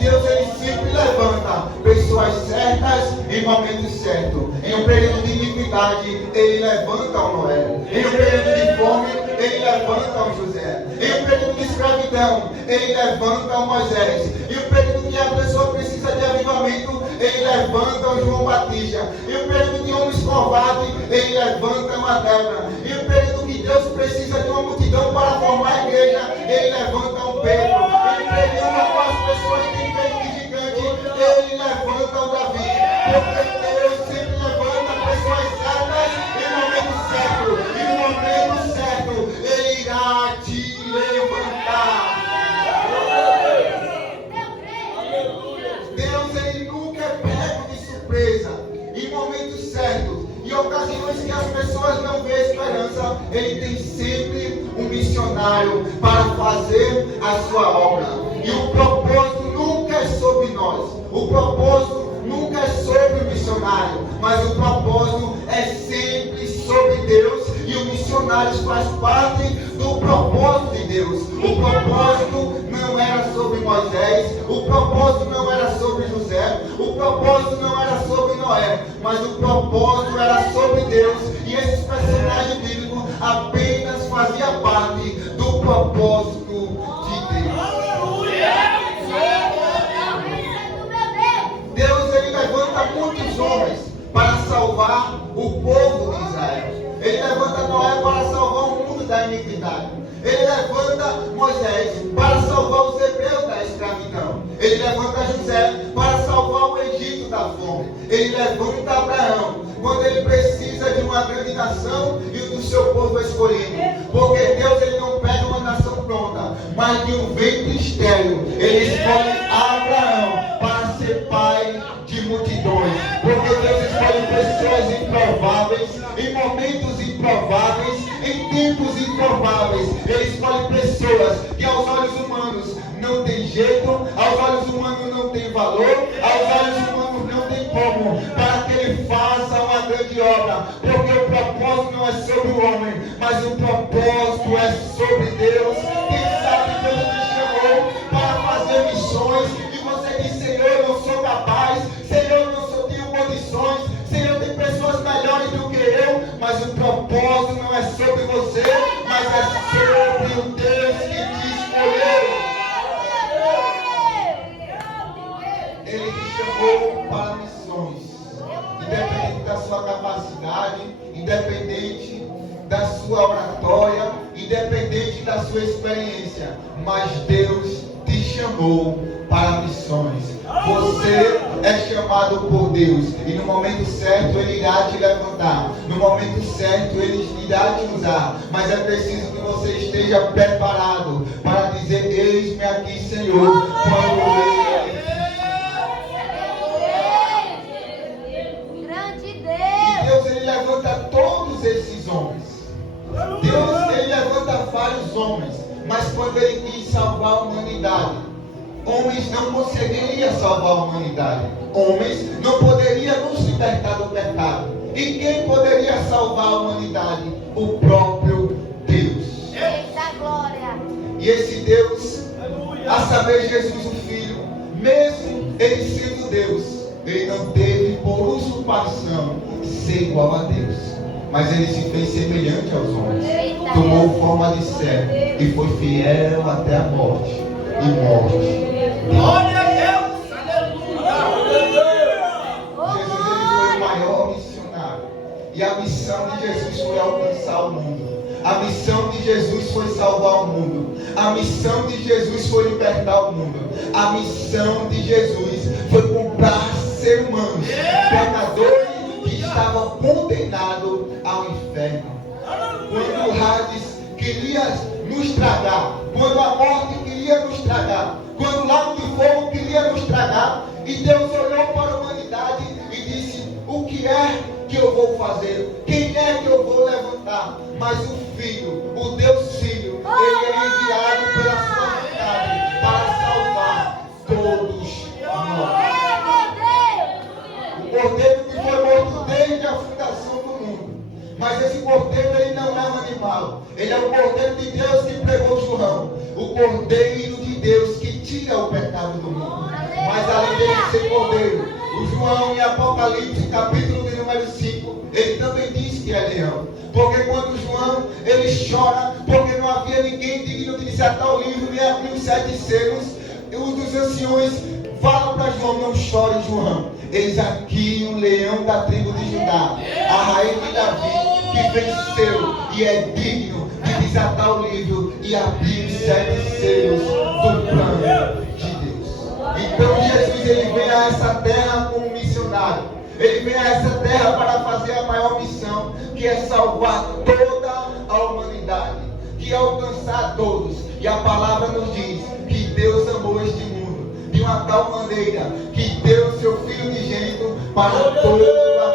Deus ele sempre levanta pessoas certas em momentos certos. Em um período de iniquidade, ele levanta o Noé. Em um período de fome, ele levanta o José. Em um período de escravidão, ele levanta o Moisés. Em um período que a pessoa precisa de avivamento, ele levanta o João Batista. Em um período de homens covardes, ele levanta uma Débora. Em um período que Deus precisa de uma multidão para formar a igreja, ele levanta um Pedro. Em um período na qual as pessoas têm feito de gigante, ele levanta o Davi. Porque Deus sempre levanta pessoas certas em momento certo. E no momento certo, ele irá te levantar. Deus ele nunca é pego de surpresa. Em momentos certos, em ocasiões que as pessoas não veem esperança, ele tem sempre um missionário para fazer a sua obra. E o propósito nunca é sobre nós. O propósito nunca é sobre o missionário, mas o propósito é sempre sobre Deus. E o missionário faz parte do propósito de Deus. O propósito não era sobre Moisés, o propósito não era sobre José, o propósito não era sobre Noé, mas o propósito era sobre Deus. E esses personagens bíblicos apenas faziam parte do propósito de Deus. Deus ele levanta muitos homens para salvar o povo de Israel. Ele levanta Noé para salvar o mundo da iniquidade. Ele levanta Moisés para salvar os hebreus da escravidão. Ele levanta José para salvar o Egito da fome. Ele levanta Abraão quando ele precisa de uma grande nação e do seu povo escolhido. Porque Deus ele não pega uma nação pronta, mas de um ventre estéril. Ele escolhe Abraão para ser pai de multidões. Porque Deus escolhe pessoas improváveis, em momentos improváveis, em tempos improváveis. Ele escolhe pessoas que aos olhos humanos não tem jeito, aos olhos humanos não tem valor, aos olhos humanos não tem como, para que ele faça uma grande obra. Porque o propósito não é sobre o homem, mas o propósito é sobre Deus. Quem sabe Deus te chamou para fazer missões e você diz: Senhor, eu não sou capaz, Senhor, eu não tenho condições, Senhor, tem pessoas melhores do que eu, mas o propósito não é sobre você, mas é sobre o Deus que te escolheu. Ele te chamou para missões, independente da sua capacidade, independente da sua oratória, independente da sua experiência, mas Deus te chamou para missões. Você é chamado por Deus e no momento certo Ele irá te levantar, no momento certo Ele irá te usar, mas é preciso que você esteja preparado para dizer: eis-me aqui, Senhor, quando Ele Deus ele levanta todos esses homens. Deus ele levanta vários homens, mas quando ele quis salvar a humanidade, homens não conseguiriam salvar a humanidade. Homens não poderiam nos libertar do pecado. E quem poderia salvar a humanidade? O próprio Deus. Eita glória! E esse Deus, a saber, Jesus o Filho, mesmo ele sendo Deus, ele não teve por usurpação ser igual a Deus, mas ele se fez semelhante aos homens. Tomou forma de servo e foi fiel até a morte. E morte. Glória a Deus! Aleluia! Jesus ele foi o maior missionário. E a missão de Jesus foi alcançar o mundo. A missão de Jesus foi salvar o mundo. A missão de Jesus foi libertar o mundo. A missão de Jesus foi comprar seres humanos, pecadores que estavam condenados ao inferno. Quando o Hades queria nos tragar, quando a morte queria nos tragar, quando o lago de fogo queria nos tragar, e Deus olhou para a humanidade e disse: o que é que eu vou fazer? Quem é que eu vou levantar? Mas o Filho, o Deus Filho, ele é enviado pela sua vontade para salvar todos nós. O cordeiro que foi morto desde a fundação do mundo. Mas esse cordeiro ele não é um animal. Ele é o cordeiro de Deus que pregou João. O cordeiro de Deus que tira o pecado do mundo. dele ser cordeiro. O João, em Apocalipse, capítulo de número 5, ele também diz que é leão. Porque quando João, ele chora, porque não havia ninguém digno de desatar o livro e abrir os 7 selos, um dos anciões fala para João: não chore, João. Eis aqui o leão da tribo de Judá, a raiz de Davi, que venceu e é digno de desatar o livro e abrir os 7 selos do plano de Deus. Então Jesus, ele vem a essa terra como missionário. Ele vem a essa terra para fazer a maior missão, que é salvar toda a humanidade, que é alcançar todos. E a palavra nos diz que Deus amou este mundo de uma tal maneira que deu seu Filho unigênito para todo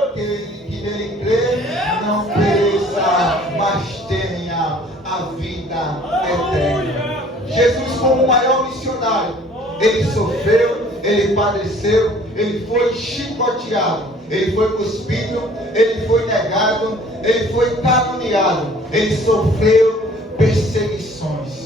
aquele que nele crê não pereça, mas tenha a vida eterna. Jesus, como o maior missionário, ele sofreu, ele padeceu, ele foi chicoteado, ele foi cuspido, ele foi negado, ele foi caluniado, ele sofreu perseguições.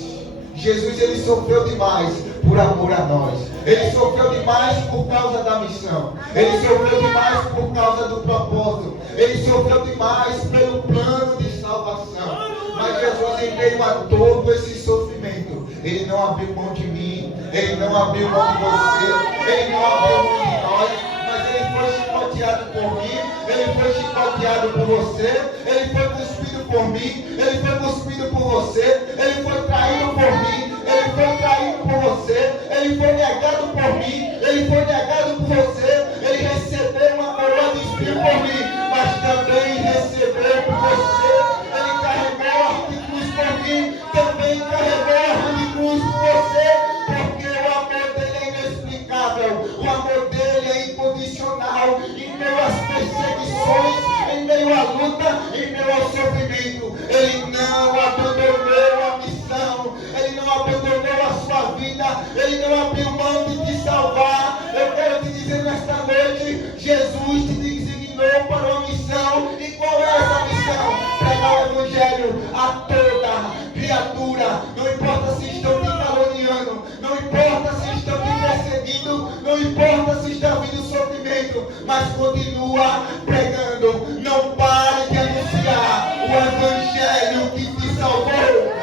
Jesus, ele sofreu demais por amor a nós. Ele sofreu demais por causa da missão. Ele sofreu demais por causa do propósito. Ele sofreu demais pelo plano de salvação. Mas Jesus, em meio a todo esse sofrimento, ele não abriu mão de mim, ele não abriu mão de você, ele não abriu mão de nós, mas ele foi chicoteado por mim, ele foi chicoteado por você, ele foi cuspido por mim, ele foi cuspido por você, ele foi traído por mim, ele foi traído por você, ele foi negado por mim, ele foi negado por você, ele recebeu uma coroa de espinho por mim, mas também recebeu por você, ele carregou a cruz por mim, também carregou a cruz por você, porque o amor dele é inexplicável, o amor dele é incondicional, em meio às perseguições, em meio à luta, em meio ao sofrimento, ele não abandonou a missão, ele não abandonou a sua vida, ele não abriu mão de te salvar. Eu quero te dizer nesta noite, Jesus te designou para uma missão. E qual é essa missão? Pregar o Evangelho a toda criatura, não importa se estão te caluniando, não importa se estão te perseguindo, não importa se está vindo sofrimento, mas continua pregando, não pare de anunciar o Evangelho que te salvou.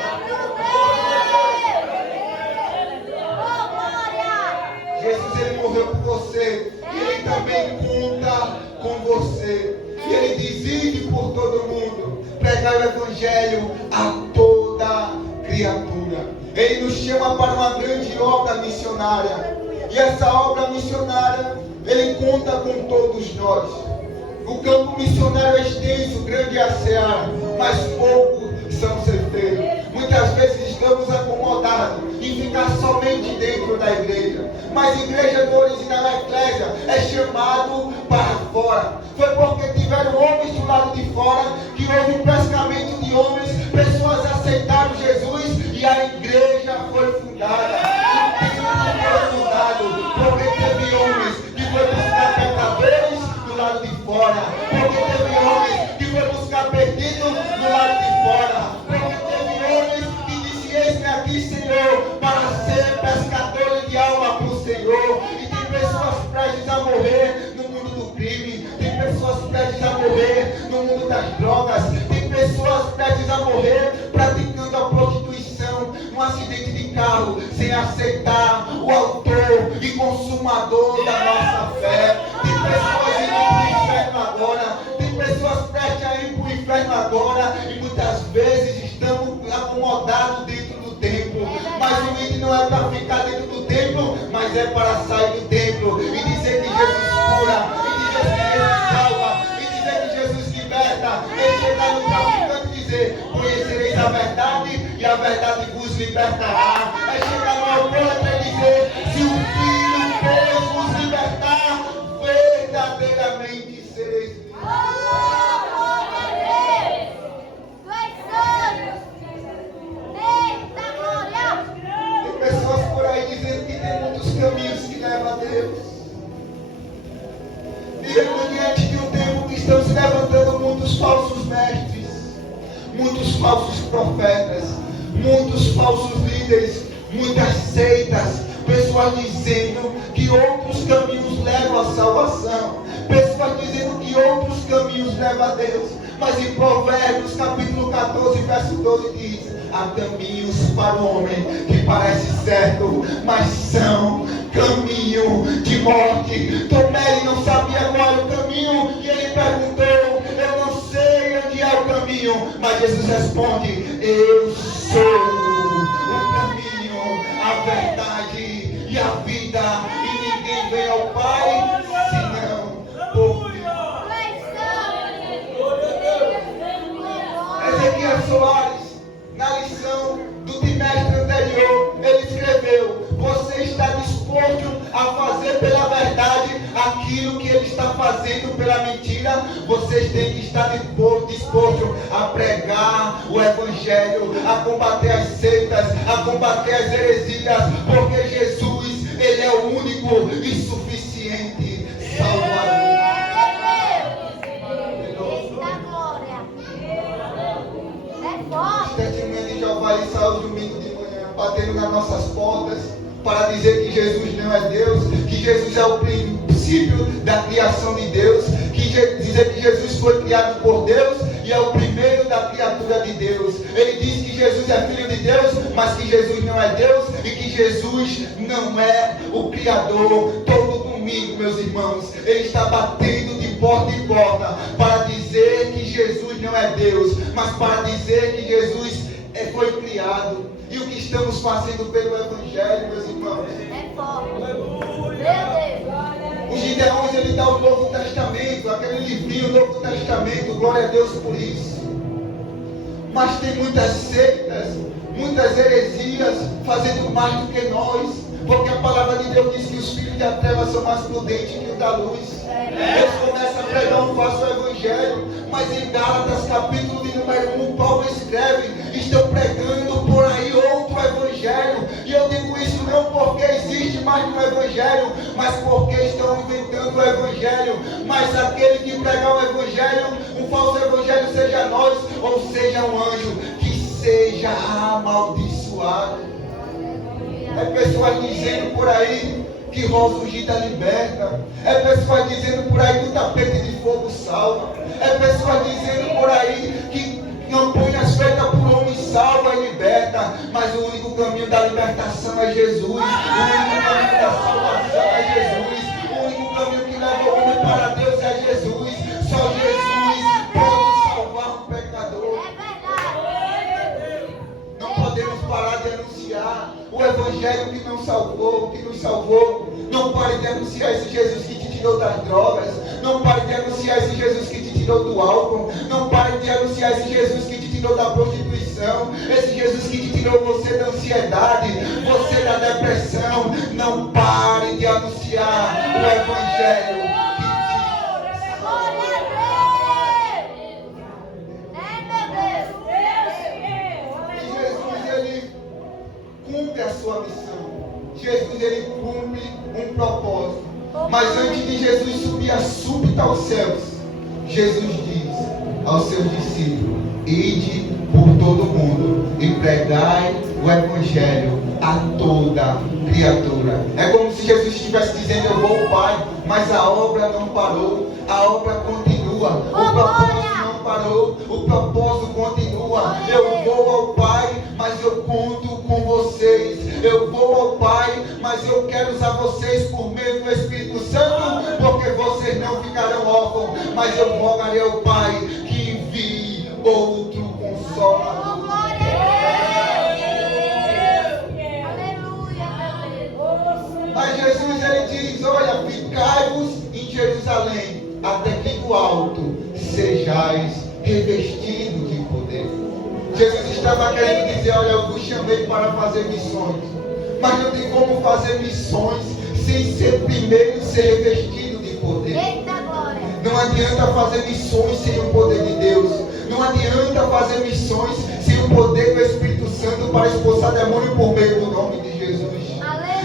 Jesus, ele morreu por você, e ele também conta com você, e ele diz: ide por todo mundo, pregar o Evangelho a toda criatura. Ele nos chama para uma grande obra missionária, e essa obra missionária, ele conta com todos nós. O campo missionário é extenso, grande é a seara, mas poucos são ceifeiros. Muitas vezes estamos acomodados em ficar somente dentro da igreja, mas igreja do original eclésia é chamado para fora. Foi porque tiveram homens do lado de fora que houve um pescamento de homens, pessoas aceitaram Jesus e a igreja foi fundada. O templo foi fundado porque teve homens que foram buscar pecadores do lado de fora, porque teve homens que foram buscar perdidos do lado de fora, porque teve homens que disse: eis-me aqui, Senhor, para ser pescadores de alma para o Senhor. E tem pessoas prestes a morrer no mundo do crime, tem pessoas prestes a morrer no mundo das drogas, tem pessoas prestes a morrer praticando a prostituição, um acidente de carro, sem aceitar o autor e consumador da nossa fé. Tem pessoas indo para o inferno agora, tem pessoas prestes a ir para o inferno agora, e muitas vezes estamos acomodados dentro do templo. Mas o ídolo não é para ficar dentro do templo, mas é para sair do templo e dizer que Jesus cura, e dizer que Jesus salva, e dizer que Jesus liberta. E chegar no traficante e dizer: conhecereis a verdade e a verdade vos libertará. É chegar no alcoólatra e dizer: se o Filho Deus vos libertar, verdadeiramente sereis livres. Tem pessoas por aí dizendo que tem muitos caminhos que levam a Deus. E diante de um tempo que estão se levantando muitos falsos mestres, muitos falsos profetas, muitos falsos líderes, muitas seitas, pessoas dizendo que que outros caminhos levam à salvação. Pessoas dizendo que outros caminhos levam a Deus. Mas em Provérbios capítulo 14, verso 12 diz: há caminhos para o homem que parece certo, mas são caminho de morte. Tomé não sabia qual era o caminho e ele perguntou: eu não sei onde é o caminho. Mas Jesus responde: eu sou o caminho, a verdade e a vida, e ninguém vem ao Pai senão por mim. Ezequiel Soares, na lição do trimestre anterior, ele escreveu: você está disposto a fazer pela verdade aquilo que ele está fazendo pela mentira? Vocês têm que estar disposto a pregar o Evangelho, a combater as seitas, a combater as heresias, porque Jesus, ele é o único e suficiente Salvador. Testemunha de Jeová e saiu domingo de manhã, batendo nas nossas portas, para dizer que Jesus não é Deus, que Jesus é o princípio da criação de Deus, dizer que Jesus foi criado por Deus e é o primeiro da criatura de Deus. Ele diz que Jesus é filho de Deus, mas que Jesus não é Deus e que Jesus não é o Criador. Todo domingo, meus irmãos, ele está batendo de porta em porta para dizer que Jesus não é Deus, mas para dizer que Jesus foi criado. E o que estamos fazendo pelo Evangelho, meus irmãos? É forte. Meu Deus. Os Gideões, ele dá o Novo Testamento, aquele livrinho do Novo Testamento, glória a Deus por isso. Mas tem muitas seitas, muitas heresias fazendo mais do que nós, porque a palavra de Deus diz que os filhos da treva são mais prudentes que os da luz. Eles começam a pregar um falso evangelho, mas em Gálatas capítulo de número 1, Paulo escreve: estão pregando por aí outro evangelho. E eu digo isso não porque existe mais um evangelho, mas porque estão inventando o evangelho. Mas aquele que pregar o evangelho, um falso evangelho, seja nós ou seja um anjo, que seja amaldiçoado. É pessoas dizendo por aí que rosa ungida liberta. É pessoas dizendo por aí que o tapete de fogo salva. É pessoas dizendo por aí que campanhas feitas por homens salva e liberta. Mas o único caminho da libertação é Jesus. O único caminho da salvação é Jesus. O único caminho que leva o homem para Deus é Jesus. Só Jesus pode salvar um pecador. Não podemos parar de anunciar o Evangelho que não salvou, que nos salvou. Não pare de anunciar esse Jesus que te tirou das drogas. Não pare de anunciar esse Jesus que te tirou do álcool. Não pare de anunciar esse Jesus que te tirou da prostituição. Esse Jesus que te tirou você da ansiedade, você da depressão. Não pare de anunciar o Evangelho que te cumpre a sua missão. Jesus, ele cumpre um propósito. Mas antes de Jesus subir a súbita aos céus, Jesus diz aos seus discípulos: ide por todo o mundo e pregai o Evangelho a toda criatura. É como se Jesus estivesse dizendo: eu vou ao Pai, mas a obra não parou, a obra continua, o propósito não parou, o propósito continua. Eu vou ao Pai, mas eu conto com vocês. Eu vou ao Pai, mas eu quero usar vocês por meio do Espírito Santo, porque vocês não ficarão órfãos. Mas eu rogarei ao Pai que envie outro consolador. Mas Jesus, ele diz: olha, ficai-vos em Jerusalém, até que do alto sejais revestidos de poder. Jesus estava querendo dizer: olha, eu vos chamei para fazer missões, mas não tem como fazer missões sem ser primeiro ser revestido de poder. Não adianta fazer missões sem o poder de Deus. Não adianta fazer missões sem o poder do Espírito Santo para expulsar demônio por meio do nome de Jesus.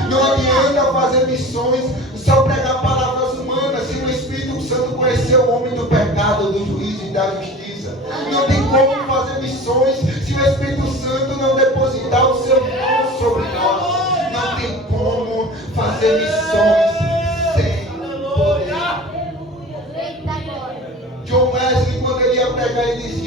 Não adianta fazer missões, só pregar palavras humanas, se o Espírito Santo conhecer o homem do pecado, do juízo e da justiça. Não tem como fazer missões se o Espírito Santo não depositar o seu dom sobre nós. Não tem como fazer missões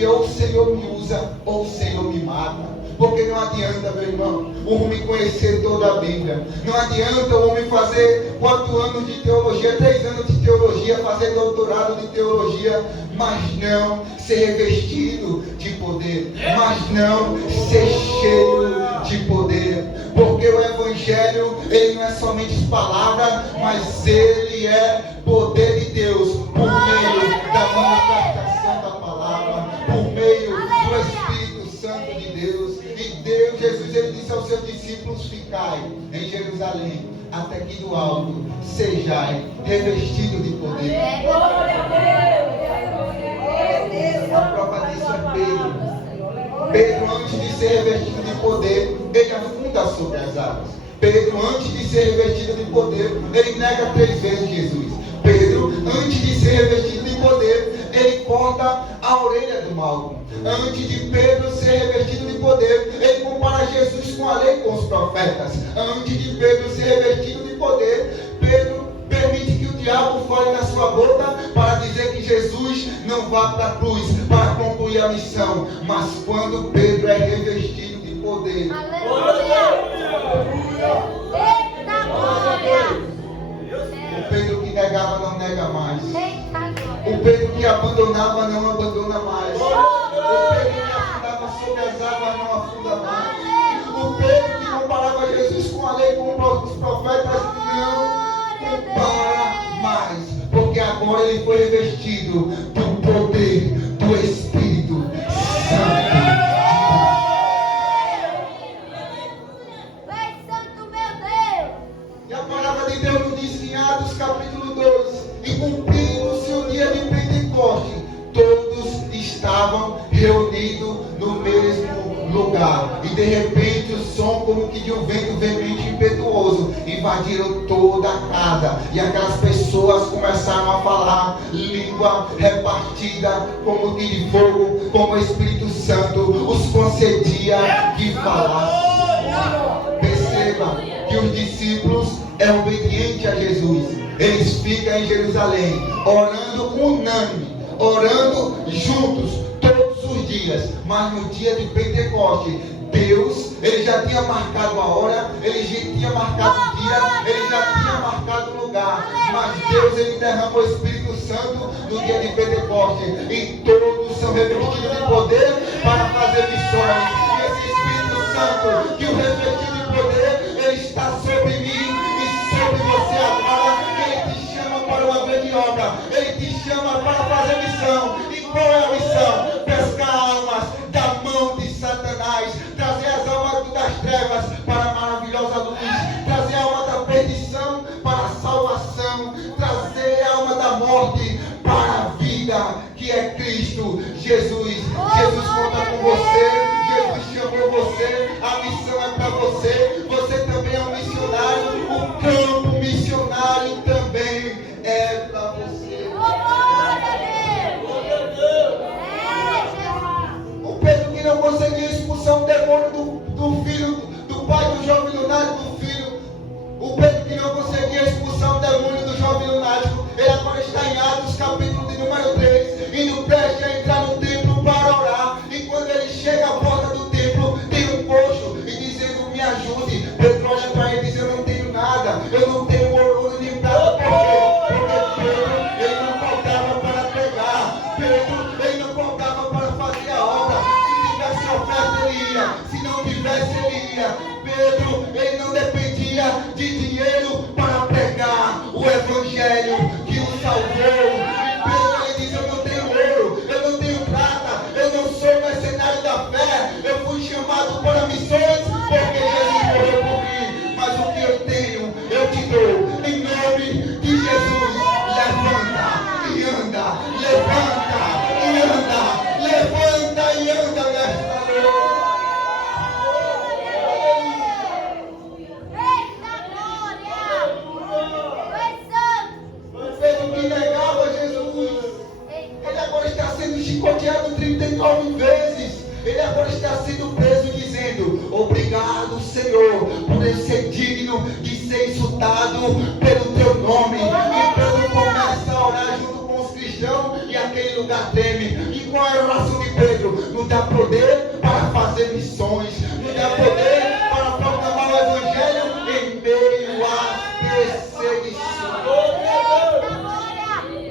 Porque ou o Senhor me usa, ou o Senhor me mata. Porque não adianta, meu irmão, o homem conhecer toda a Bíblia. Não adianta o homem fazer 4 anos de teologia, 3 anos de teologia, fazer doutorado de teologia, mas não ser revestido de poder, mas não ser cheio de poder. Porque o Evangelho, ele não é somente palavra, mas ele é poder de Deus, por meio da manifestação da palavra, por meio do Espírito Santo de Deus. E Deus, Jesus, ele disse aos seus discípulos: ficai em Jerusalém, até que do alto sejai revestido de poder. A prova disso é Pedro. Pedro, antes de ser revestido de poder, ele afunda sobre as águas. Pedro, antes de ser revestido de poder, ele nega 3 vezes Jesus. Pedro, antes de ser revestido de poder, ele corta a orelha do Malco. Antes de Pedro ser revestido de poder, ele compara Jesus com a lei, com os profetas. Antes de Pedro ser revestido de poder, Pedro permite que o diabo fale da sua boca para dizer que Jesus não vá para a cruz para concluir a missão. Mas quando Pedro é revestido de poder, o Pedro que negava não nega mais. O Pedro que abandonava não abandona mais. O Pedro que afundava sobre as águas não afunda mais. O Pedro que comparava Jesus com a lei, com os profetas, não compara mais. Porque agora ele foi revestido do poder do Espírito Santo. E a palavra de Deus nos diz em Atos capítulo 2: e cumprindo-se o dia de Pentecoste, todos estavam reunidos no mesmo lugar. E de repente o som como que de um vento veemente e impetuoso invadiram toda a casa. E aquelas pessoas começaram a falar língua repartida como que de fogo, como o Espírito Santo os concedia que falassem. Perceba que os discípulos é obediente a Jesus. Eles ficam em Jerusalém, orando unânime, orando juntos todos os dias. Mas no dia de Pentecoste, Deus, ele já tinha marcado a hora, ele já tinha marcado o dia, ele já tinha marcado o lugar. Mas Deus, ele derrama o Espírito Santo no dia de Pentecoste, e todos são revestidos de poder para fazer missões. E esse Espírito Santo, que o revestiu de poder, ele está sobre mim e sobre você agora. Ele te chama para uma grande obra, ele te chama para fazer missão. E qual é a missão? Pescar almas da mão de Satanás, trazer as almas das trevas para a maravilhosa luz, trazer a alma da perdição para a salvação, trazer a alma da morte para a vida, que é Cristo Jesus. Jesus conta com você, Jesus chamou você, a missão é para você. Você também é um missionário, o campo missionário também é para você. O Pedro que não conseguia expulsar o demônio do filho, do pai do jovem lunático, do filho. O Pedro que não conseguia expulsar o demônio do jovem lunático, ele agora está em Atos capítulo de número 3, indo prestes a entrar no templo para orar. E quando ele chega à porta do templo, tem um coxo e dizendo: me ajude. Pedro olha para ele e diz: eu não tenho nada, eu não tenho ouro nem prata. Por quê? Porque Pedro, ele não faltava para pregar, Pedro, ele não faltava para fazer a obra. Se tivesse oferta, ele ia, se não tivesse, ele ia. Pedro, ele não dependia de dinheiro para pregar o Evangelho que o salvou. E Pedro, ele diz: eu não tenho ouro, eu não tenho prata, eu não sou mercenário da fé, eu fui chamado para missões porque Jesus morreu por mim. Mas o que eu tenho, eu te dou. Em nome de Jesus, levanta e anda, levanta e anda, levanta e anda nesta noite. Pedro que negava Jesus, ele agora está sendo chicoteado 39 vezes. Ele agora está sendo preso dizendo: obrigado, Senhor, por eu ser digno de ser insultado pelo teu nome. E Pedro começa a orar junto com os cristãos e aquele lugar treme. E qual é a oração de Pedro? aquele sonho.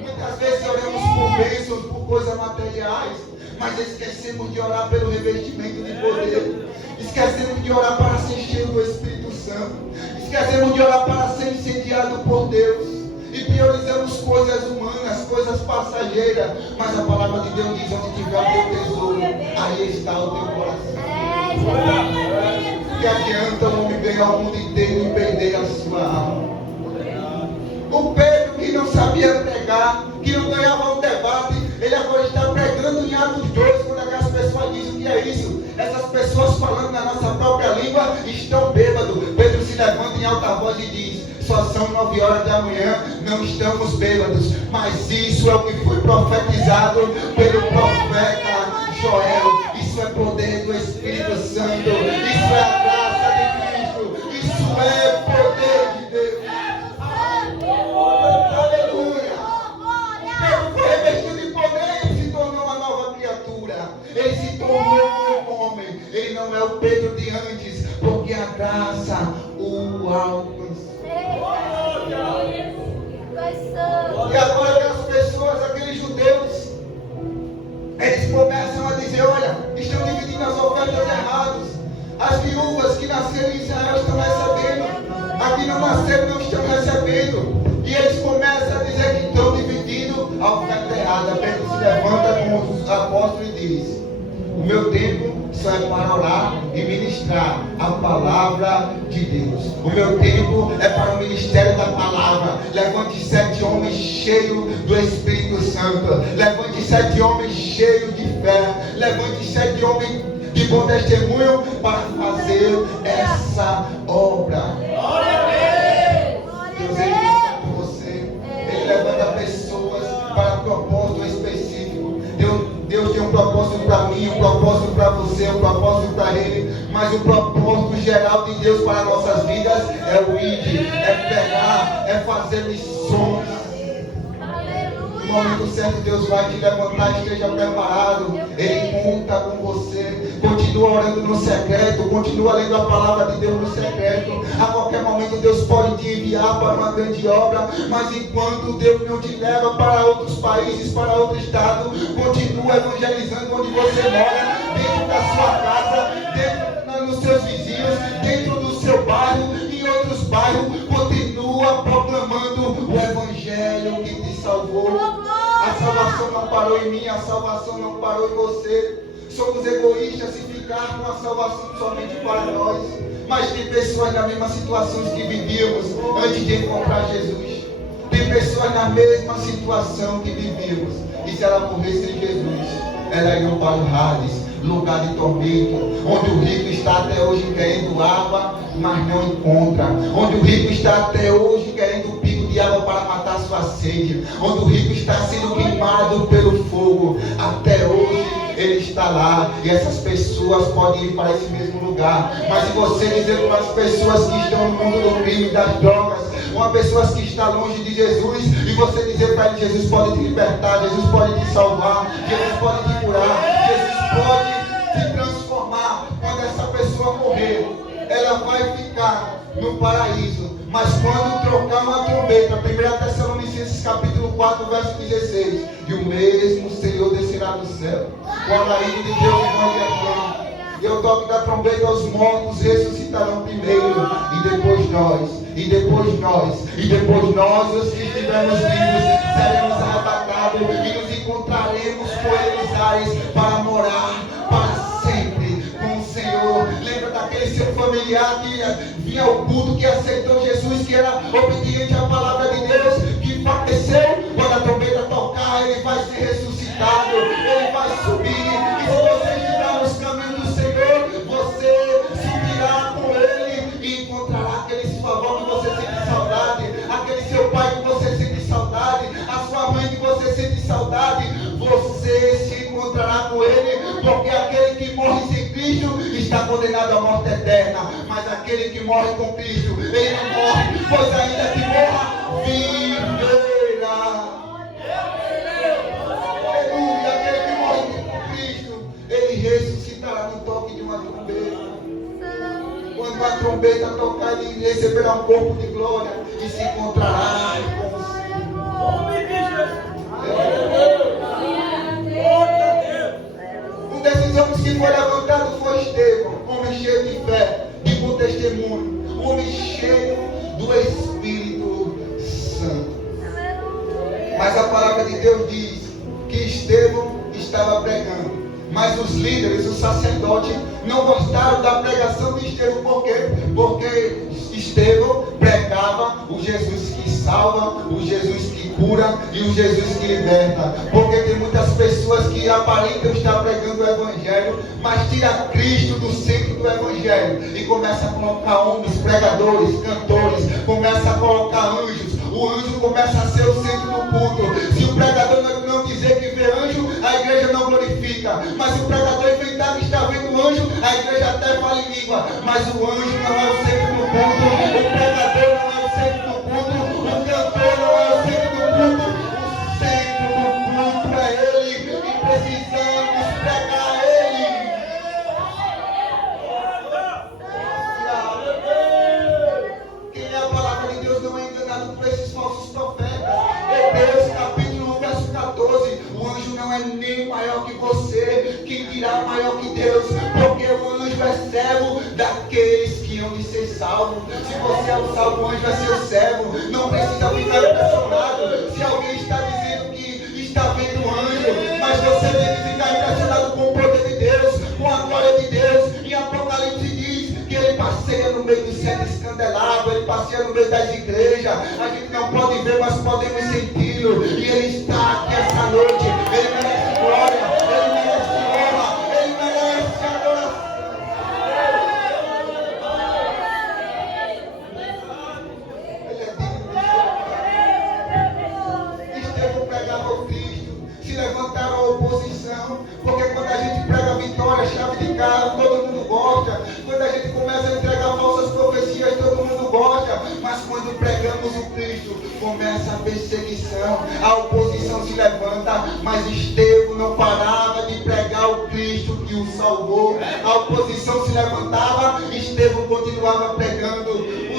Muitas vezes oramos por bênçãos, por coisas materiais, mas esquecemos de orar pelo revestimento de poder. Esquecemos de orar para ser cheio do Espírito Santo. Esquecemos de orar para ser incendiado por Deus. E priorizamos coisas humanas, coisas passageiras. Mas a palavra de Deus diz: onde tiver o teu tesouro, aí está o teu coração. Que adianta o homem ganhar o mundo inteiro e perder a sua alma? O Pedro, que não sabia pregar, que não ganhava um debate, ele agora está pregando em Atos 2, quando aquelas pessoas dizem: o que é isso? Essas pessoas falando na nossa própria língua estão bêbados. Pedro se levanta em alta voz e diz: só são 9 horas da manhã, não estamos bêbados. Mas isso é o que foi profetizado pelo profeta Joel. Isso é poder do Espírito Santo. Isso é a graça de Cristo. Isso é poder de Deus. Aleluia. Pedro foi revestido de poder e se tornou uma nova criatura. Ele se tornou um homem. Ele não é o Pedro de antes, porque a graça o alcançou. E agora aquelas pessoas, aqueles judeus, eles começam a dizer: olha, estão dividindo as ofertas erradas. As viúvas que nasceram em Israel estão recebendo, aqui não nasceram, não estão recebendo. E eles começam a dizer que estão dividindo a oferta errada. Pedro se levanta com os apóstolos e diz: o meu tempo só é para orar e ministrar a palavra de Deus. O meu tempo é para o ministério da palavra. Levante 7 homens cheios do Espírito Santo. Levante 7 homens cheios de fé. Levante 7 homens de bom testemunho para fazer essa obra. Deus, Ele está com você. Ele levanta pessoas para um propósito específico. Deus tem um propósito para mim, um propósito para você, um propósito para ele. Mas o propósito geral de Deus para nossas vidas é o ID, é pegar, é fazer missões. No momento certo Deus vai te levantar, esteja preparado. Ele conta com você. Continua orando no secreto, continua lendo a palavra de Deus no secreto. A qualquer momento Deus pode te enviar para uma grande obra. Mas enquanto Deus não te leva para outros países, para outro estado, continua evangelizando onde você mora, dentro da sua casa, dentro dos seus vizinhos, dentro do seu bairro e em outros bairros. Continua proclamando o evangelho que te salvou. A salvação não parou em mim, a salvação não parou em você. Somos egoístas se ficar com a salvação somente para nós. Mas tem pessoas na mesma situação que vivíamos antes de encontrar Jesus. Tem pessoas na mesma situação que vivíamos. E se ela morresse em Jesus, ela ia para o Hades, lugar de tormento, onde o rico está até hoje querendo água, mas não encontra. Onde o rico está até hoje querendo um pico de água para matar sua sede. Onde o rico está sendo queimado pelo fogo. Até hoje ele está lá. E essas pessoas podem ir para esse mesmo lugar. Mas se você dizer para as pessoas que estão no mundo do crime, das drogas, uma pessoa que está longe de Jesus, e você dizer para ele: Jesus pode te libertar, Jesus pode te salvar, Jesus pode te curar, Jesus pode te transformar. Quando essa pessoa morrer, ela vai ficar no paraíso. Mas quando trocar uma trombeta, 1 Tessalonicenses capítulo 4, verso 16, e o mesmo Senhor descerá do céu, com a rainha de Deus e voz de arcanjo, e o toque da trombeta, os mortos ressuscitarão primeiro, e depois nós, os que estivermos vivos, seremos arrebatados e nos encontraremos com eles ares para morar para sempre com o Senhor. Lembra daquele seu familiar que vinha ao culto, que aceitou Jesus, que era obediente à palavra de Deus, que faleceu? Quando a trombeta tocar, ele vai ser ressuscitado, ele vai subir. E se você estiver nos caminhos do Senhor, você subirá com ele e encontrará aquele seu avô que você sente saudade, aquele seu pai que você sente saudade, a sua mãe que você sente saudade. Você se encontrará com ele, porque aquele que morre sem Cristo está condenado à morte eterna. Mas aquele que morre com Cristo, ele não morre, pois ainda que morra, viverá. Aleluia. Aquele que morre com Cristo, ele ressuscitará no toque de uma trombeta. Quando a trombeta tocar, ele receberá um corpo de glória. glória e se encontrará com o Senhor. Nome de Jesus. Glória a Deus. Um desses homens que foi levantado foi Estevão, homem cheio de fé, de bom testemunho, homem cheio do Espírito Santo. Mas a palavra de Deus diz que Estevão estava pregando. Mas os líderes, os sacerdotes, não gostaram da pregação de Estevão. Por quê? Porque Estevão pregava o Jesus que salva, o Jesus que cura e o Jesus que liberta. Porque tem muitas pessoas que aparentam estar pregando o Evangelho, mas tira Cristo do centro do Evangelho e começa a colocar homens, pregadores, cantores, começa a colocar anjos. O anjo começa a ser o centro do culto. Se o pregador não dizer que vê anjo, a igreja não glorifica. Mas se o pregador inventar que está vendo o anjo, a igreja até fala em língua. Mas o anjo não é o centro do culto. O pregador não é o centro do culto. O cantor não é o centro do culto. O centro do culto é Ele. E precisamos pregar Ele. Quem é a palavra de Deus não é enganado por esses falsos profetas. Hebreus capítulo 1, verso 14. O anjo não é nem maior que você, quem dirá maior que Deus, porque o anjo é servo daqueles que hão de ser salvos. Se você é o salvo, o anjo é seu servo. Não precisa ficar impressionado se alguém está dizendo que está vendo o anjo, mas você deve ficar impressionado com o poder de Deus, com a glória de Deus. Em Apocalipse diz que ele passeia no meio dos sete escandelados, ele passeia no meio das igrejas. A gente não pode ver, mas podemos senti-lo. E ele está aqui essa noite. Ele merece glória, ele merece honra, ele merece adoração. Ele é digno de ser. Estevão pregava o Cristo, se levantaram a oposição, porque quando a gente prega a vitória, chave de casa, todo mundo gosta. Quando a gente começa a entregar falsas profecias, todo mundo gosta. Mas quando pregamos o Cristo, começa a perseguição, a oposição se levanta. Mas Estevão não parava de pregar o Cristo que o salvou. A oposição se levantava, Estevão continuava pregando.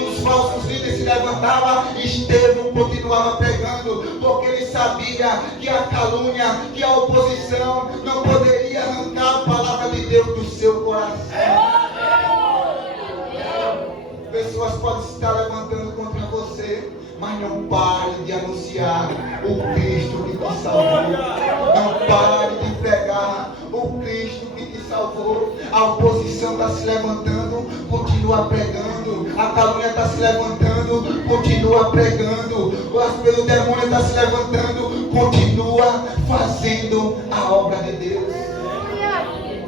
Os falsos líderes se levantavam, Estevão continuava pregando, porque ele sabia que a calúnia, que a oposição não poderia arrancar a palavra de Deus do seu coração. Pessoas podem se estar levantando contra você, mas não pare de anunciar o Cristo que te salvou. Não pare de pregar o Cristo que te salvou. A oposição está se levantando, continua pregando. A calúnia está se levantando, continua pregando. O demônio está se levantando, continua fazendo a obra de Deus.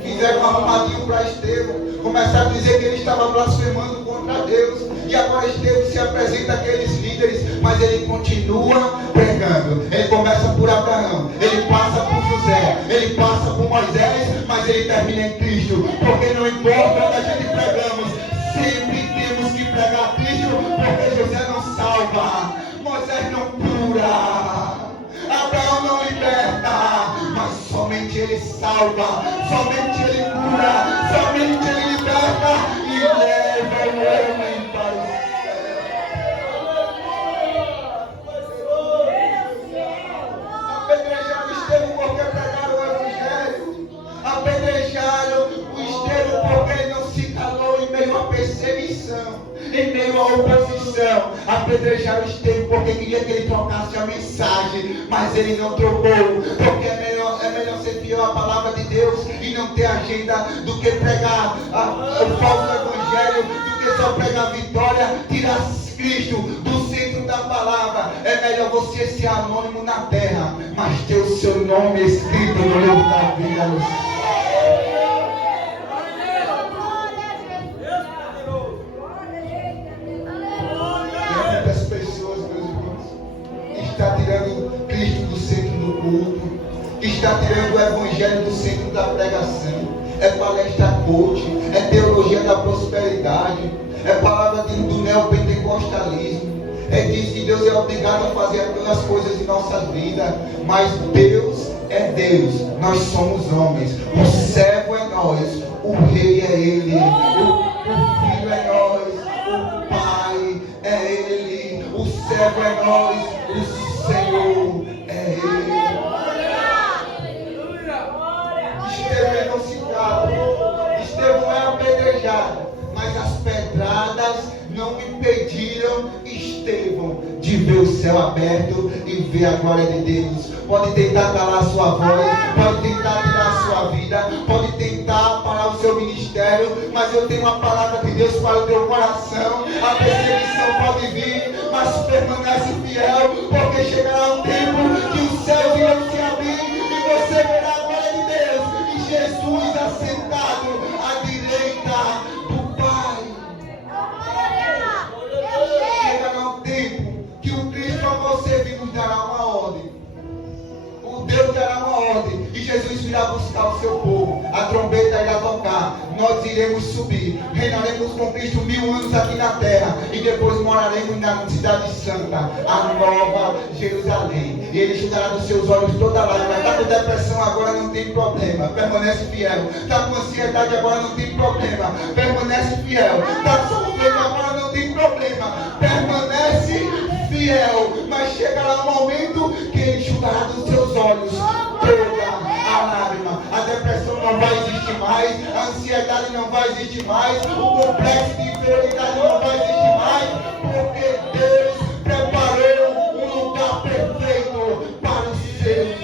Fizeram um arrumadinho para Estevão. Começaram a dizer que ele estava blasfemando contra Deus. E agora Estevão se apresenta àqueles líderes, mas ele continua pregando. Ele começa por Abraão, ele passa por José, ele passa por Moisés, mas ele termina em Cristo. Porque não importa onde a gente pregamos, sempre temos que pregar Cristo, porque José não salva, Moisés não cura, Abraão não liberta, mas somente Ele salva, somente Ele cura, somente Ele liberta e leva o homem para o céu. Apedrejaram Estevão porque pregaram o Evangelho. Apedrejaram o Estevão porque ele não se calou em meio à perseguição, em meio à oposição. Apedrejaram Estevão porque queria que ele trocasse a mensagem, mas ele não trocou, porque é melhor ser fiel à palavra de Deus e não ter agenda do que pregar o falso evangelho, do que só pregar vitória, tirar Cristo do centro da palavra. É melhor você ser anônimo na terra, mas ter o seu nome escrito no livro da vida no céu. Está tirando Cristo do centro do culto, está tirando o evangelho do centro da pregação. É palestra coach, é teologia da prosperidade, é palavra do neopentecostalismo. Diz que Deus é obrigado a fazer aquelas coisas em nossas vidas, mas Deus é Deus, nós somos homens. O servo é nós, o rei é Ele, o filho é nós, o pai é Ele. é nós, o Senhor é Ele. Estevão é inocentado, Estevão é apedrejado, mas as pedradas não impediram Estevão de ver o céu aberto e ver a glória de Deus. Pode tentar calar a sua voz, pode tentar tirar a sua vida, pode tentar parar o seu ministério, mas eu tenho uma palavra de Deus para o teu coração. A perseguição pode vir, mas permanece fiel, porque chegará um tempo que os céus irão se abrir e você verá a glória de Deus e Jesus assentado à direita do Pai. Chegará um tempo que o Cristo a você vir dará uma ordem. O Deus dará uma ordem e Jesus virá buscar o seu povo. A trombeta irá tocar. Nós iremos subir. Reinaremos com Cristo 1000 anos aqui na terra. E depois moraremos na cidade santa, a nova Jerusalém. E Ele enxugará dos seus olhos toda lágrima. Está com depressão agora, não tem problema. Permanece fiel. Está com ansiedade agora, não tem problema. Permanece fiel. Está sofrendo agora, não tem problema. Permanece fiel. Mas chegará um momento que Ele enxugará dos seus olhos toda a lágrima. A depressão não vai existir mais, a ansiedade não vai existir mais, o complexo de inferioridade não vai existir mais, porque Deus preparou um lugar perfeito para os seus.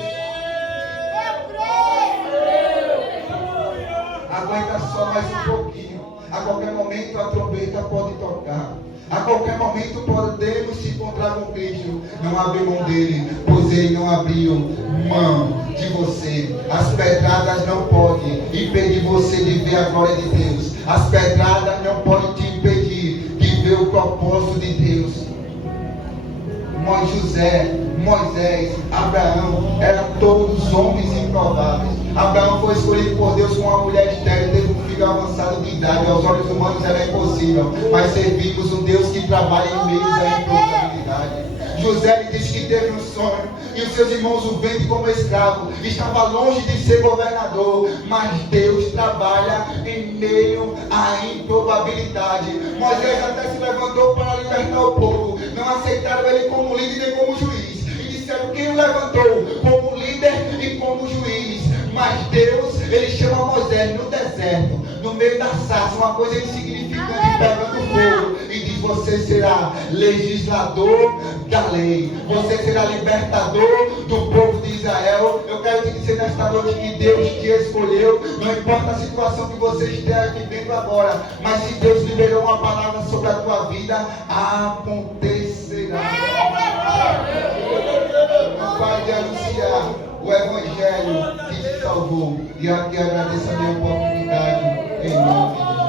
Aguenta só mais um pouquinho. A qualquer momento a trombeta pode tocar. A qualquer momento podemos se encontrar com Cristo. Não abrir mão dele, pois ele não abriu mão de você. As pedradas não podem impedir você de ver a glória de Deus. As pedradas não podem te impedir de ver o propósito de Deus. Moisés, Abraão, eram todos homens improváveis. Abraão foi escolhido por Deus com uma mulher estéril, teve um filho avançado de idade. Aos olhos humanos era impossível, mas servimos um Deus que trabalha em meio à improbabilidade. José lhe disse que teve um sonho e os seus irmãos o vendem como escravo. Estava longe de ser governador, mas Deus trabalha em meio à improbabilidade. Moisés até se levantou para libertar o povo. Não aceitaram ele como líder nem como juiz. E disseram: quem o levantou como líder e como juiz? Mas Deus, ele chama Moisés no deserto, no meio da sarça, uma coisa insignificante, pegando fogo, e diz: você será legislador da lei, você será libertador do povo de Israel. Eu quero te dizer nesta noite que Deus te escolheu. Não importa a situação que você esteja vivendo agora, mas se Deus liberou uma palavra sobre a tua vida, acontecerá. Não pare de anunciar o Evangelho que te salvou. E eu aqui agradeço a minha oportunidade em nome de Jesus.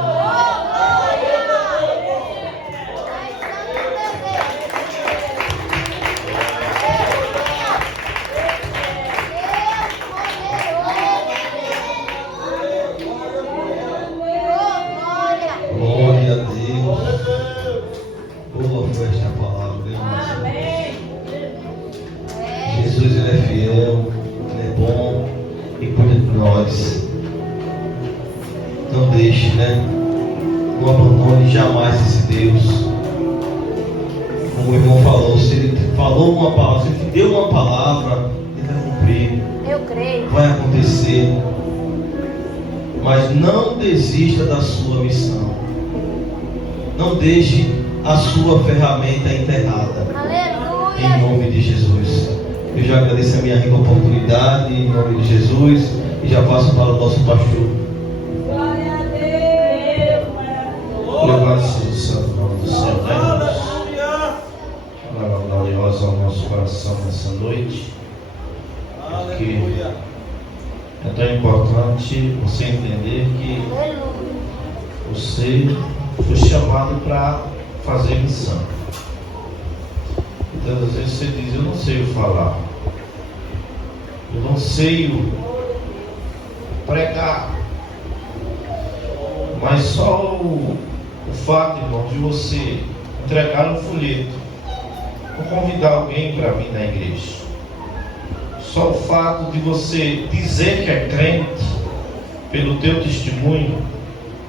Glória a Deus. Boa foi esta palavra. Amém. Jesus, ele é fiel, ele é bom e cuida de nós. Não deixe, não abandone jamais esse Deus. Como o irmão falou, se ele falou uma palavra, se ele te deu uma palavra, ele vai cumprir. Eu creio. Vai acontecer. Mas não desista da sua missão. Não deixe a sua ferramenta enterrada. Aleluia. Em nome de Jesus. Eu já agradeço a minha rica oportunidade em nome de Jesus e já passo para o nosso pastor. Glória a Deus. Louvado seja o santo nome do Senhor. Palavra gloriosa ao nosso coração nessa noite. Porque é tão importante você entender que você foi chamado para fazer missão. Então, às vezes você diz: eu não sei falar, eu não sei pregar. Mas só o fato, irmão, de você entregar um folheto ou convidar alguém para vir na igreja, só o fato de você dizer que é crente pelo teu testemunho,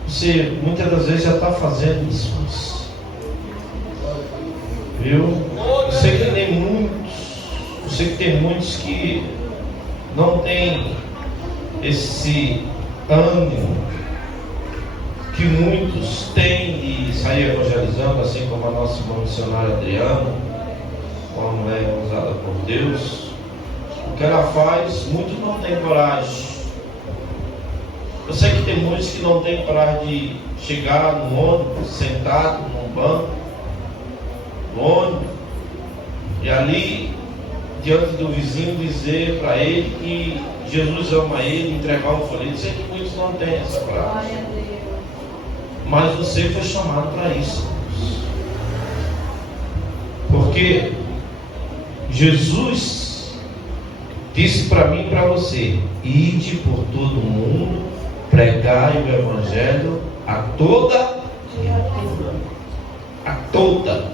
você muitas das vezes já está fazendo isso. viu? Eu sei que tem muitos que não tem esse ânimo que muitos têm de sair evangelizando, assim como a nossa irmã missionária Adriana, uma mulher usada por Deus. O que ela faz, muitos não têm coragem. Eu sei que tem muitos que não têm coragem de chegar no ônibus, sentado num banco, no ônibus, e ali, diante do vizinho, dizer para ele que Jesus ama ele, entregar um folheto. Eu sei que muitos não têm essa coragem. Mas você foi chamado para isso. Porque Jesus disse para mim e para você: ide por todo mundo, pregai o evangelho a toda criatura. A toda.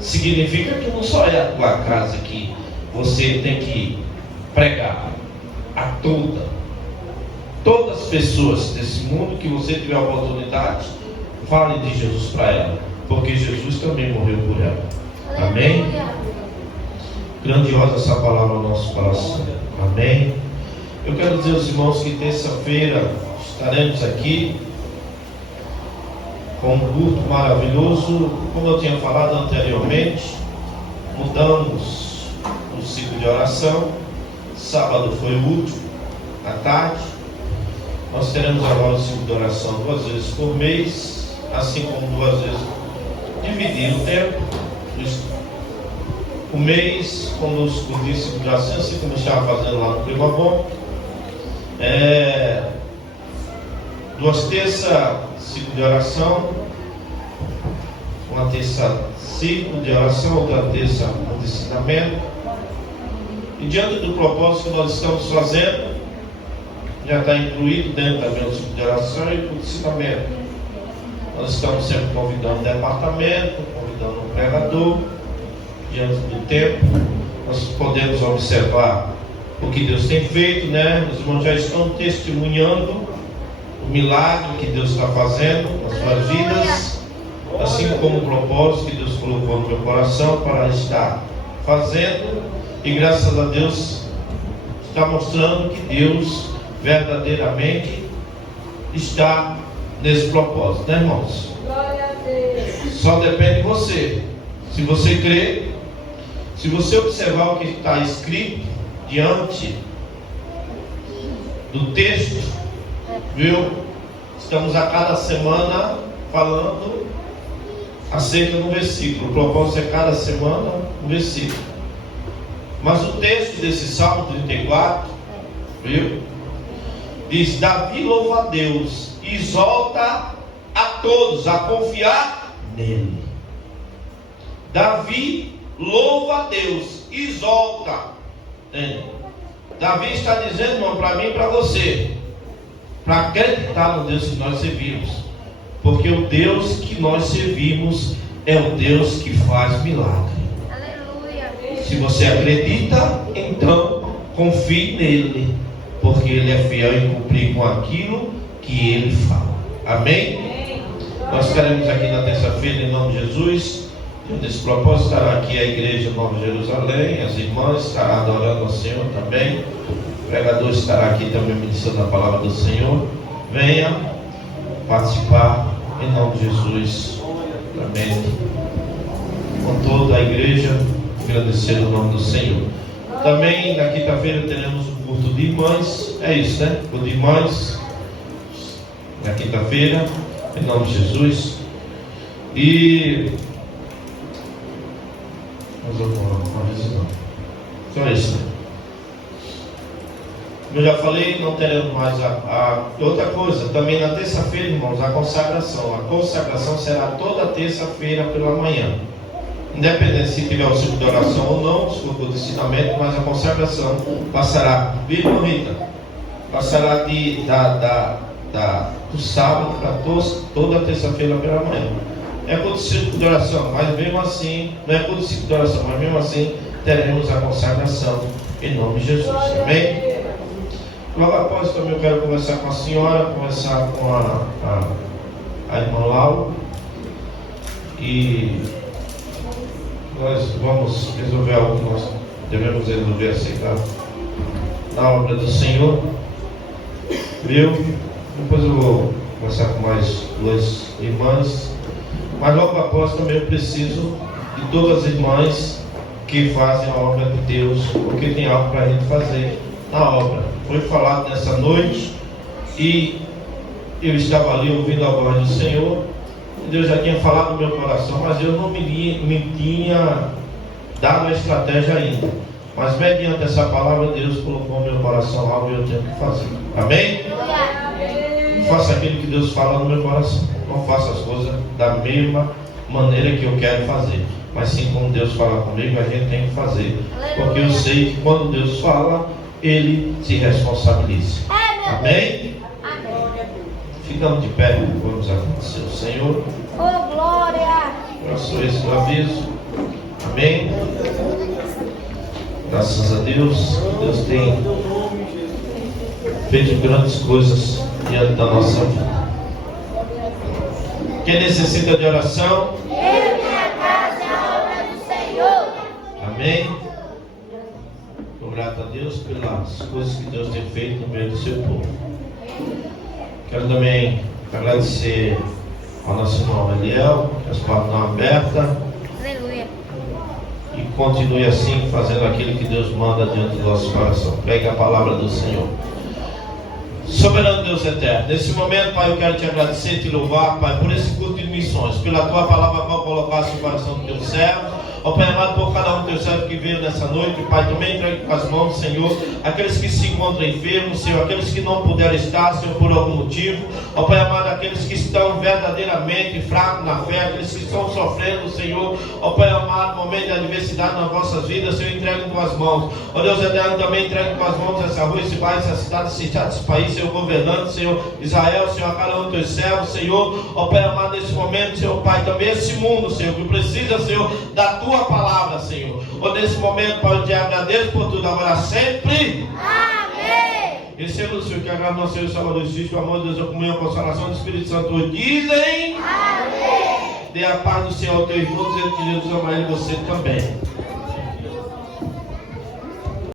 Significa que não só é a tua casa que você tem que pregar. A toda. Todas as pessoas desse mundo que você tiver a oportunidade, fale de Jesus para ela, porque Jesus também morreu por ela. Amém? Grandiosa essa palavra ao nosso coração. Amém? Eu quero dizer aos irmãos que terça-feira estaremos aqui com um culto maravilhoso. Como eu tinha falado anteriormente, mudamos o ciclo de oração. Sábado foi o último, à tarde. Nós teremos agora o ciclo de oração 2 vezes por mês, assim como 2 vezes dividir o tempo. O mês, conosco o ciclo de oração, assim como eu estava fazendo lá no Clima Bom. 2 terças, ciclo de oração. Uma terça, ciclo de oração, outra terça, um ensinamento. E diante do propósito que nós estamos fazendo, já está incluído dentro também o ciclo de oração e o ensinamento. Nós estamos sempre convidando o departamento, convidando o pregador. Diante do tempo, nós podemos observar o que Deus tem feito, né? Os irmãos já estão testemunhando o milagre que Deus está fazendo nas suas vidas, assim como o propósito que Deus colocou no meu coração para estar fazendo. E graças a Deus está mostrando que Deus verdadeiramente está nesse propósito, né, irmãos? Glória a Deus. Só depende de você. Se você crer, se você observar o que está escrito diante do texto, viu? Estamos a cada semana falando acerca do versículo. O propósito é cada semana um versículo. Mas o texto desse Salmo 34, viu? Diz: Davi louva a Deus e exalta a todos a confiar nele. Davi louva a Deus, exalta. Davi está dizendo, irmão, para mim e para você, para acreditar no Deus que nós servimos, porque o Deus que nós servimos é o Deus que faz milagre. Aleluia. Se você acredita, então confie nele, porque ele é fiel em cumprir com aquilo que ele fala. Amém? Nós estaremos aqui na terça-feira em nome de Jesus. Nesse propósito estará aqui a igreja Nova Jerusalém, as irmãs estarão adorando ao Senhor também. O pregador estará aqui também ministrando a palavra do Senhor. Venha participar em nome de Jesus. Amém. Com toda a igreja, agradecer o nome do Senhor. Também na quinta-feira teremos um culto de irmãs. É isso, né? Culto de irmãs na quinta-feira, em nome de Jesus. E só isso, né? Como eu já falei, não teremos mais outra coisa. Também na terça-feira, irmãos, a consagração. A consagração será toda terça-feira pela manhã. Independente se tiver o ciclo de oração ou não, se for do ensinamento, mas a consagração passará, viu, Rita? Passará do sábado para toda terça-feira pela manhã. É por ciclo de oração, mas mesmo assim, não é por ciclo de oração, mas mesmo assim teremos a consagração em nome de Jesus. Amém? Logo após também eu quero conversar com a senhora, conversar com a irmã Laura. E nós vamos resolver algo que nós devemos resolver aceitar na obra do Senhor. Depois eu vou conversar com mais duas irmãs, mas logo após também eu preciso de todas as irmãs que fazem a obra de Deus, porque tem algo para a gente fazer na obra. Foi falado nessa noite e eu estava ali ouvindo a voz do Senhor. Deus já tinha falado no meu coração, mas eu não me tinha dado a estratégia ainda. Mas mediante essa palavra, Deus colocou no meu coração algo e eu tenho que fazer. Amém? Faça aquilo que Deus fala no meu coração. Não faça as coisas da mesma maneira que eu quero fazer, mas sim como Deus fala comigo, a gente tem que fazer. Porque eu sei que quando Deus fala, Ele se responsabiliza. Amém? Ficamos de pé, vamos agradecer ao Senhor. Oh, glória! Passou esse o aviso. Amém? Graças a Deus, Deus tem feito grandes coisas diante da nossa vida. Quem necessita de oração? Eu e minha casa é a obra do Senhor. Amém? Estou grato a Deus pelas coisas que Deus tem feito no meio do seu povo. Quero também agradecer ao nosso irmão Eliel, que as portas estão abertas. Aleluia. E continue assim, fazendo aquilo que Deus manda diante do nosso coração. Pregue a palavra do Senhor. Soberano Deus eterno, nesse momento, Pai, eu quero te agradecer e te louvar, Pai, por esse culto de missões, pela tua palavra para colocar no coração do teu servo. Ó Pai amado, por cada um dos teus servos que veio nessa noite, Pai, também entregue com as mãos, Senhor, aqueles que se encontram enfermos, Senhor, aqueles que não puderam estar, Senhor, por algum motivo. Ó Pai amado, aqueles que estão verdadeiramente fracos na fé, aqueles que estão sofrendo, Senhor. Ó Pai amado, momento de adversidade nas vossas vidas, Senhor, entregue com as mãos. Ó Deus eterno, também entregue com as mãos essa rua, esse bairro, essa cidade, esse estado, esse país, Senhor, governante, Senhor, Israel, Senhor, a cada um dos teus servos, Senhor. Ó Pai amado, nesse momento, Senhor, Pai, também esse mundo, Senhor, que precisa, Senhor, da tua palavra, Senhor. Ó, nesse momento, Pai, eu te agradeço por tudo, agora sempre. Amém. Receba, Senhor, que agrada nosso Senhor e Salvador Jesus Cristo, o amor de Deus, a comunhão, a consolação do Espírito Santo. Dizem. Amém. Dê a paz do Senhor ao teu irmão, dizendo que Jesus ama ele e você também.